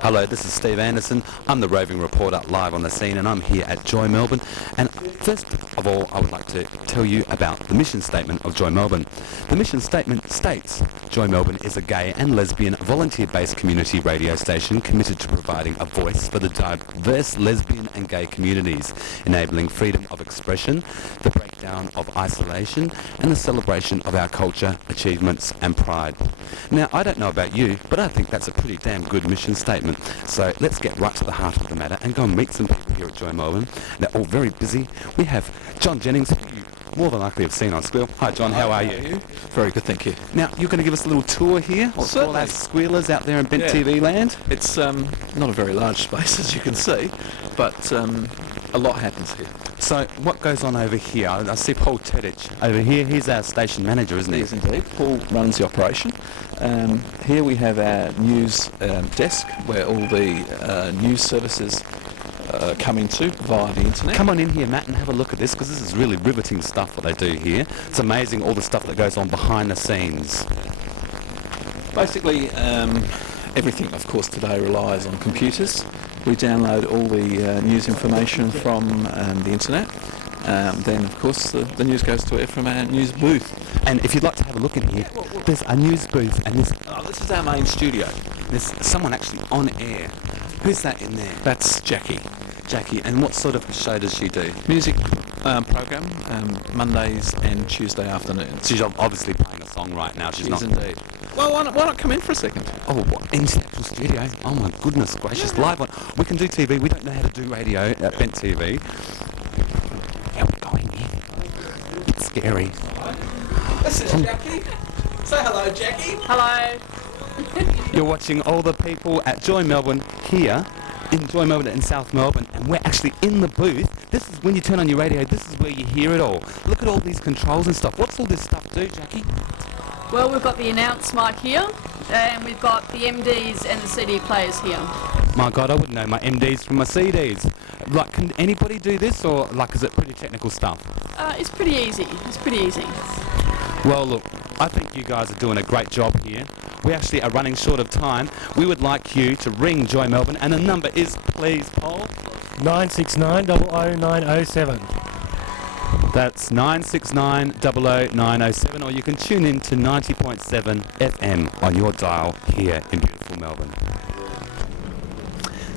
Hello, this is Steve Anderson. I'm the roving reporter live on the scene, and I'm here at Joy Melbourne. And first of all, I would like to tell you about the mission statement of Joy Melbourne. The mission statement states, Joy Melbourne is a gay and lesbian volunteer-based community radio station committed to providing a voice for the diverse lesbian and gay communities, enabling freedom of expression, the breakdown of isolation, and the celebration of our culture, achievements, and pride. Now, I don't know about you, but I think that's a pretty damn good mission statement. So let's get right to the heart of the matter and go and meet some people here at Joy Melbourne. They're all very busy. We have John Jennings, who you more than likely have seen on Squeal. Hi John, how are you? Very good, thank you. Now, you're going to give us a little tour here of all our squealers out there in Bent TV land? It's not a very large space, as you can see, but a lot happens here. So, what goes on over here? I see Paul Teddich over here. He's our station manager, isn't he? Yes, indeed. Paul runs the operation. Here we have our news desk, where all the news services come into via the internet. Come on in here, Matt, and have a look at this, because this is really riveting stuff what they do here. It's amazing all the stuff that goes on behind the scenes. Basically, everything, of course, today relies on computers. We download all the news information from the internet. Then, of course, the news goes to air from our news booth. And if you'd like to have a look in here, there's a news booth, and this is our main studio. There's someone actually on air. Who's that in there? That's Jackie. Jackie, and what sort of show does she do? Music program, Mondays and Tuesday afternoons. She's obviously playing a song right now. She's not indeed. Well, why not come in for a second? Oh, what? In the actual studio? Oh my goodness gracious, live on. We can do TV, we don't know how to do radio at Bent TV. Yeah, we're going in. It's scary. This is Jackie. Say hello, Jackie. Hello. You're watching all the people at Joy Melbourne here in Joy Melbourne in South Melbourne, and we're actually in the booth. This is when you turn on your radio, this is where you hear it all. Look at all these controls and stuff. What's all this stuff do, Jackie? Well, we've got the announce mic here, and we've got the MDs and the CD players here. My God, I wouldn't know my MDs from my CDs. Like, can anybody do this, or like, is it pretty technical stuff? It's pretty easy. It's pretty easy. Well, look, I think you guys are doing a great job here. We actually are running short of time. We would like you to ring Joy Melbourne, and the number is, please, Paul? 969 00907. That's 969 00907, or you can tune in to 90.7 FM on your dial here in beautiful Melbourne.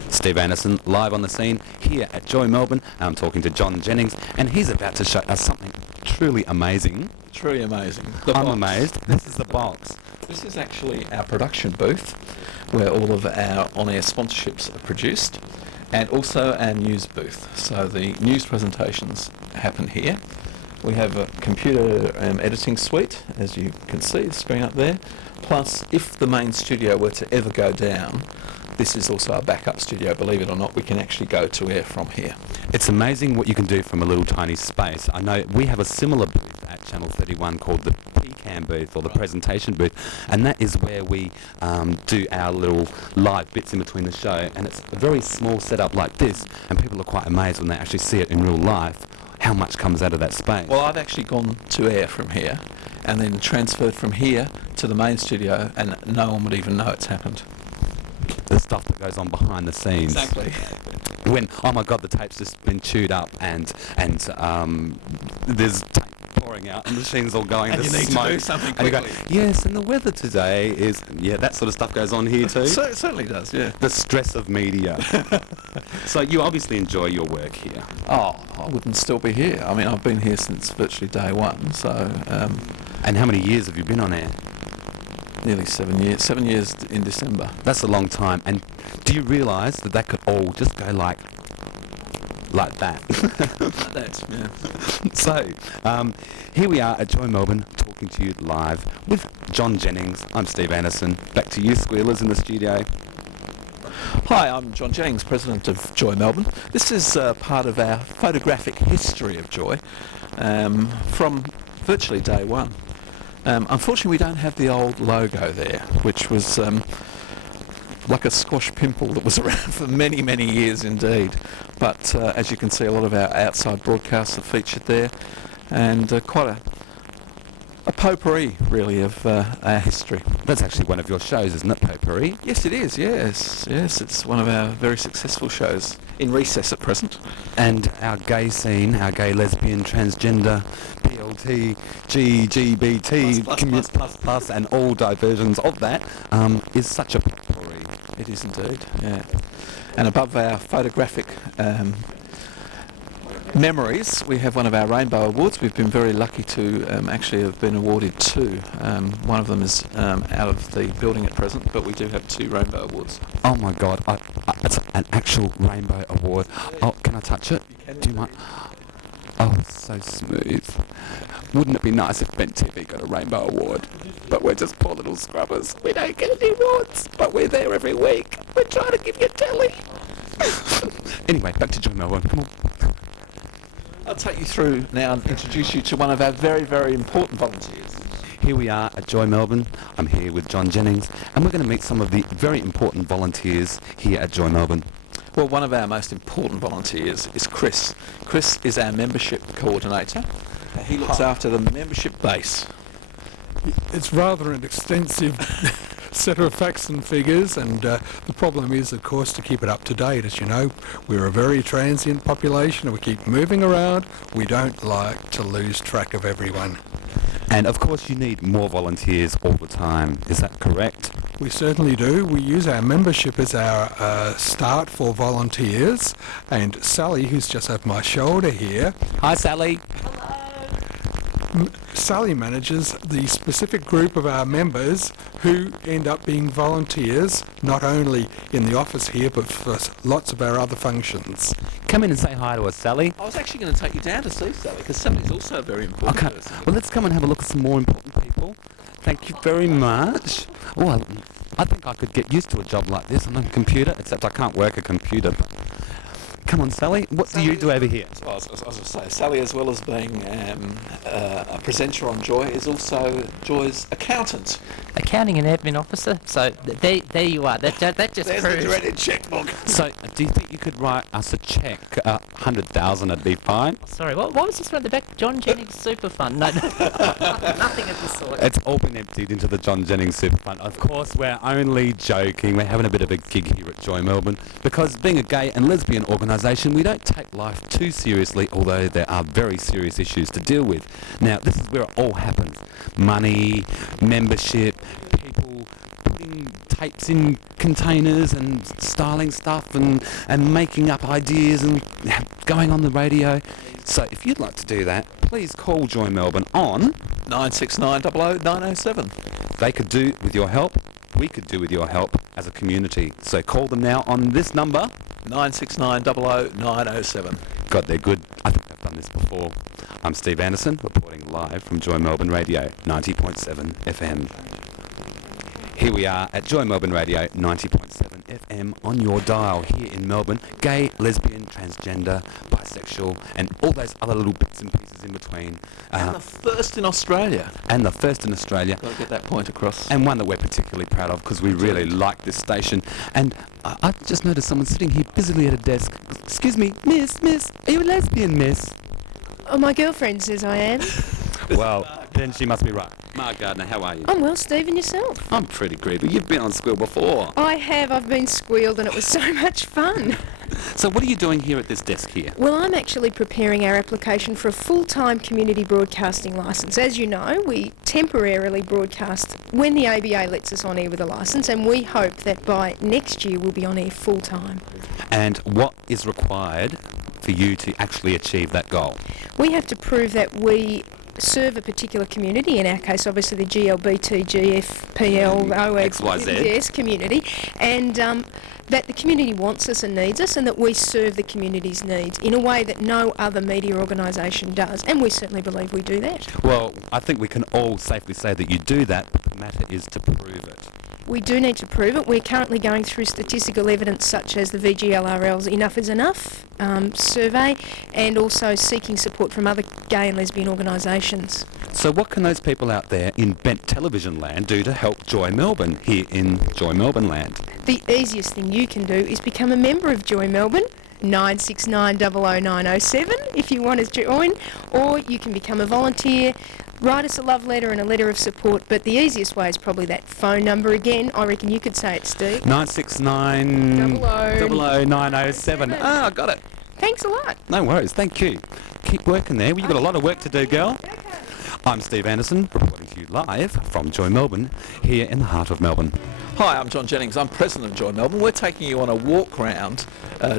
Steve Anderson, live on the scene here at Joy Melbourne. I'm talking to John Jennings, and he's about to show us something truly amazing. Truly amazing. I'm amazed. This is the box. This is actually our production booth, where all of our on-air sponsorships are produced, and also our news booth. So the news presentations happen here. We have a computer editing suite, as you can see, the screen up there. Plus, if the main studio were to ever go down, this is also a backup studio. Believe it or not, we can actually go to air from here. It's amazing what you can do from a little tiny space. I know we have a similar booth at Channel 31 called the PCAM booth, or the presentation booth, and that is where we do our little live bits in between the show, and it's a very small setup like this, and people are quite amazed when they actually see it in real life, how much comes out of that space. Well, I've actually gone to air from here, and then transferred from here to the main studio, and no one would even know it's happened. The stuff that goes on behind the scenes. Exactly. When, oh my God, the tape's just been chewed up, and there's tape pouring out, and the machine's all going, and there's you need smoke, to do something and quickly. you go, yes, and the weather today is, yeah, that sort of stuff goes on here too. So, it certainly does, yeah. The stress of media. So you obviously enjoy your work here. Oh, I wouldn't still be here. I mean, I've been here since virtually day one, so... And how many years have you been on air? Nearly 7 years. 7 years in December. That's a long time. And do you realise that that could all just go like that? Like that, yeah. So, here we are at Joy Melbourne, talking to you live with John Jennings. I'm Steve Anderson. Back to you, Squealers, in the studio. Hi, I'm John Jennings, President of Joy Melbourne. This is part of our photographic history of Joy from virtually day one. Unfortunately, we don't have the old logo there, which was like a squash pimple that was around for many, many years indeed. but as you can see, a lot of our outside broadcasts are featured there, and quite a potpourri, really, of our history. That's actually one of your shows, isn't it, Potpourri? Yes, it is, yes. It's one of our very successful shows, in recess at present. And our gay scene, our gay, lesbian, transgender, PLT, GGBT, plus, and all diversions of that, is such a potpourri. It is indeed, yeah. And above our photographic memories, we have one of our Rainbow Awards. We've been very lucky to actually have been awarded two. One of them is out of the building at present, but we do have two Rainbow Awards. Oh my God, it's an actual Rainbow Award. Oh, can I touch it? Do you mind? Oh, it's so smooth. Wouldn't it be nice if Bent TV got a Rainbow Award? But we're just poor little scrubbers. We don't get any awards, but we're there every week. We're trying to give you telly. Anyway, back to Joy Melbourne. Come on. I'll take you through now and introduce you to one of our very, very important volunteers. Here we are at Joy Melbourne. I'm here with John Jennings, and we're going to meet some of the very important volunteers here at Joy Melbourne. Well, one of our most important volunteers is Chris. Chris is our membership coordinator. He looks after the membership base. It's rather an extensive set of facts and figures, and the problem is, of course, to keep it up to date. As you know, we're a very transient population and we keep moving around. We don't like to lose track of everyone. And of course you need more volunteers all the time, is that correct? We certainly do. We use our membership as our start for volunteers, and Sally, who's just over my shoulder here, Hi Sally. Sally manages the specific group of our members who end up being volunteers, not only in the office here, but for lots of our other functions. Come in and say hi to us, Sally. I was actually going to take you down to see Sally, because Sally's also a very important Okay, person. well let's come and have a look at some more important people. Thank you very much. Oh, I think I could get used to a job like this on a computer, except I can't work a computer. But come on, Sally, what do you do over here? I was going to say, Sally, as well as being a presenter on Joy, is also Joy's accountant. Accounting and admin officer. So there you are. That just There's proves. the dreaded checkbook. So, do you think you could write us a cheque? 100,000 would be fine. Sorry, what was this one at the back? John Jennings Super Fund. No, nothing of the sort. It's all been emptied into the John Jennings Super Fund. Of course, we're only joking. We're having a bit of a gig here at Joy Melbourne because being a gay and lesbian organisation, we don't take life too seriously, although there are very serious issues to deal with. Now, this is where it all happens. Money, membership, people putting tapes in containers and styling stuff and making up ideas and going on the radio. So if you'd like to do that, please call Joy Melbourne on 969 00907. They could do with your help, we could do with your help as a community. So call them now on this number. 969 00907. God, they're good. I think I've done this before. I'm Steve Anderson, reporting live from Joy Melbourne Radio, 90.7 FM. Here we are at Joy Melbourne Radio, 90.7 FM on your dial here in Melbourne. Gay, lesbian, transgender, bisexual, and all those other little bits and pieces in between. And the first in Australia. And the first in Australia. Got to get that point across. And one that we're particularly proud of because we really like this station. And I've just noticed someone sitting here busily at a desk. Excuse me, miss, are you a lesbian, miss? Oh, my girlfriend says I am. Well, then she must be right. Mark Gardner, how are you? I'm well, Steve, and yourself? I'm pretty groovy. You've been on Squeal before. I have. I've been squealed and it was so much fun. So what are you doing here at this desk here? Well, I'm actually preparing our application for a full-time community broadcasting licence. As you know, we temporarily broadcast when the ABA lets us on air with a licence, and we hope that by next year we'll be on air full-time. And what is required for you to actually achieve that goal? We have to prove that we serve a particular community, in our case obviously the GLBT, GFPL, XYZ. Yes, community, and that the community wants us and needs us, and that we serve the community's needs in a way that no other media organisation does, and we certainly believe we do that. Well, I think we can all safely say that you do that, but the matter is to prove it. We do need to prove it. We're currently going through statistical evidence such as the VGLRL's Enough is Enough survey, and also seeking support from other gay and lesbian organisations. So what can those people out there in Bent Television Land do to help Joy Melbourne here in Joy Melbourne Land? The easiest thing you can do is become a member of Joy Melbourne. 969 00907 if you want to join, or you can become a volunteer. Write us a love letter and a letter of support, but the easiest way is probably that phone number again. I reckon you could say it, Steve. 969 00. 00907. Ah, I got it. Thanks a lot. No worries, thank you. Keep working there. You've got a lot of work to do, girl. I'm Steve Anderson, reporting to you live from Joy Melbourne, here in the heart of Melbourne. Hi, I'm John Jennings. I'm president of Joy Melbourne. We're taking you on a walk around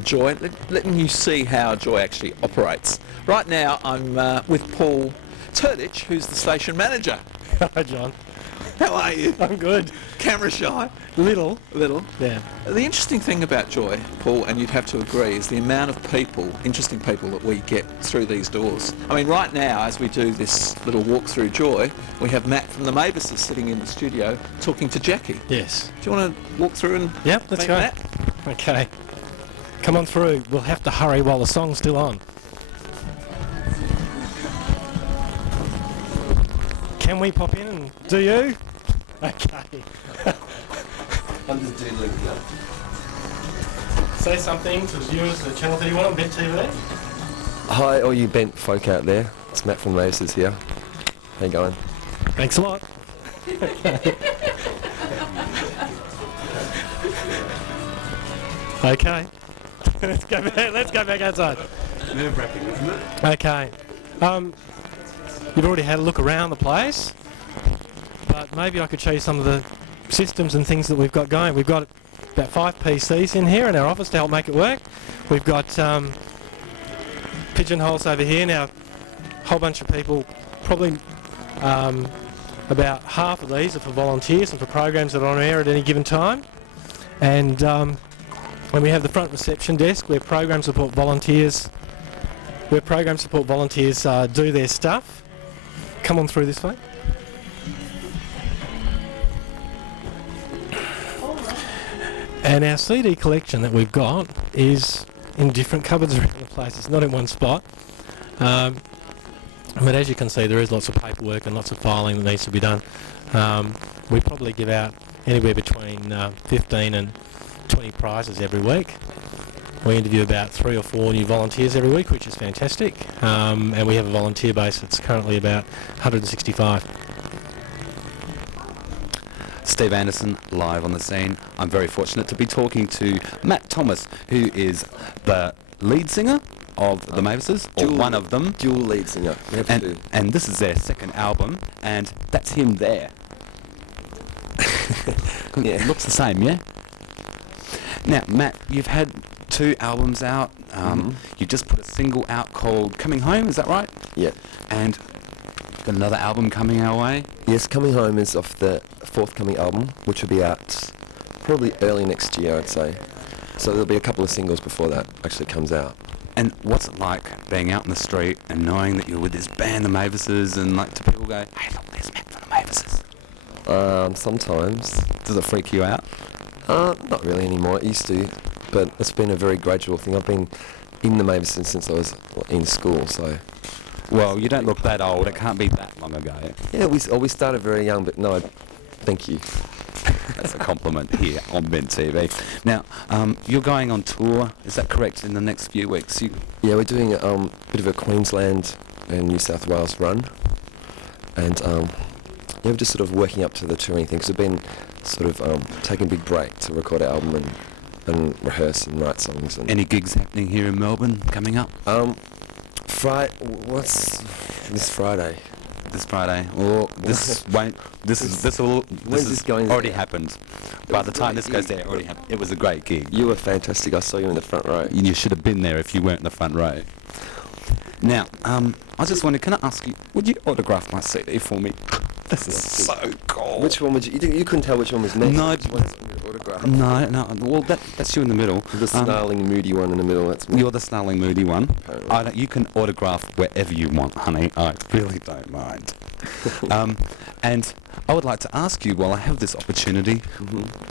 Joy, letting you see how Joy actually operates. Right now, I'm with Paul Turdich, who's the station manager. Hi, John. How are you? I'm good. Camera shy? Little. Little. Yeah. The interesting thing about Joy, Paul, and you'd have to agree, is the amount of people, interesting people that we get through these doors. I mean, right now, as we do this little walk through Joy, we have Matt from the Mavis sitting in the studio talking to Jackie. Yes. Do you want to walk through and Yep, let's meet go. Matt? Okay. Come on through. We'll have to hurry while the song's still on. Can we pop in and do you? Okay. I'm just doing Luke. Say something to the viewers of Channel 31 on Bent TV. Hi, all you bent folk out there. It's Matt from Mavis here. How you going? Thanks a lot. Okay. Let's go back outside. Nerve-wracking, isn't it? Okay. You've already had a look around the place, but maybe I could show you some of the systems and things that we've got going. We've got about 5 PCs in here in our office to help make it work. We've got pigeonholes over here. Now, a whole bunch of people, probably about half of these are for volunteers and for programs that are on air at any given time. And when we have the front reception desk where program support volunteers do their stuff. Come on through this way. And our CD collection that we've got is in different cupboards around the place. It's not in one spot. But as you can see, there is lots of paperwork and lots of filing that needs to be done. We probably give out anywhere between 15 and 20 prizes every week. We interview about 3 or 4 new volunteers every week, which is fantastic. And we have a volunteer base that's currently about 165. Steve Anderson, live on the scene. I'm very fortunate to be talking to Matt Thomas, who is the lead singer of the Mavises, or one of them. Dual lead singer. We have two. And this is their second album, and that's him there. Yeah. It looks the same, yeah? Now, Matt, you've had 2 albums out. You just put a single out called Coming Home, is that right? Yeah. And got another album coming our way. Yes, Coming Home is off the forthcoming album, which will be out probably early next year, I'd say. So there'll be a couple of singles before that actually comes out. And what's it like being out in the street and knowing that you're with this band, the Mavises, and like do people go, hey look, there's Matt from the Mavises? Sometimes. Does it freak you out? Not really anymore. It used to, but it's been a very gradual thing. I've been in the Mavis since I was in school, so... Well, you don't look that old. It can't be that long ago. Yeah, we started very young, but no, thank you. That's a compliment here on Bent TV. Now, you're going on tour, is that correct, in the next few weeks? Yeah, we're doing a bit of a Queensland and New South Wales run, and yeah, we're just sort of working up to the touring thing, because we've been sort of taking a big break to record our album and rehearse and write songs. And Any gigs happening here in Melbourne coming up? What's this Friday? This Friday. Well, this won't. This When's this going already there? happened. By the time this goes there, it already happened. It was a great gig. You were fantastic. I saw you in the front row. You should have been there if you weren't in the front row. Now, I just wondered, can I ask you, would you autograph my CD for me? This is so cool. Which one would you couldn't tell which one was next? No, Which one's on your autograph? No. Well, that's you in the middle. The snarling, moody one in the middle. That's me. You're the snarling, moody one. Apparently. You can autograph wherever you want, honey. I really don't mind. And I would like to ask you, while I have this opportunity,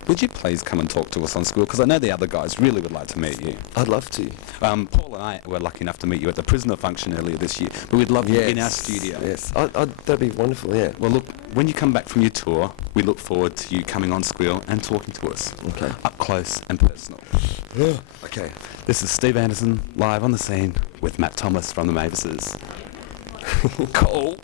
would you please come and talk to us on Squeal? Because I know the other guys really would like to meet you. I'd love to. Paul and I were lucky enough to meet you at the Prisoner function earlier this year, but we'd love you in our studio. Yes, that'd be wonderful, yeah. Well, look, when you come back from your tour, we look forward to you coming on Squeal and talking to us. Okay. Up close and personal. Okay. This is Steve Anderson live on the scene with Matt Thomas from the Mavises. Cool.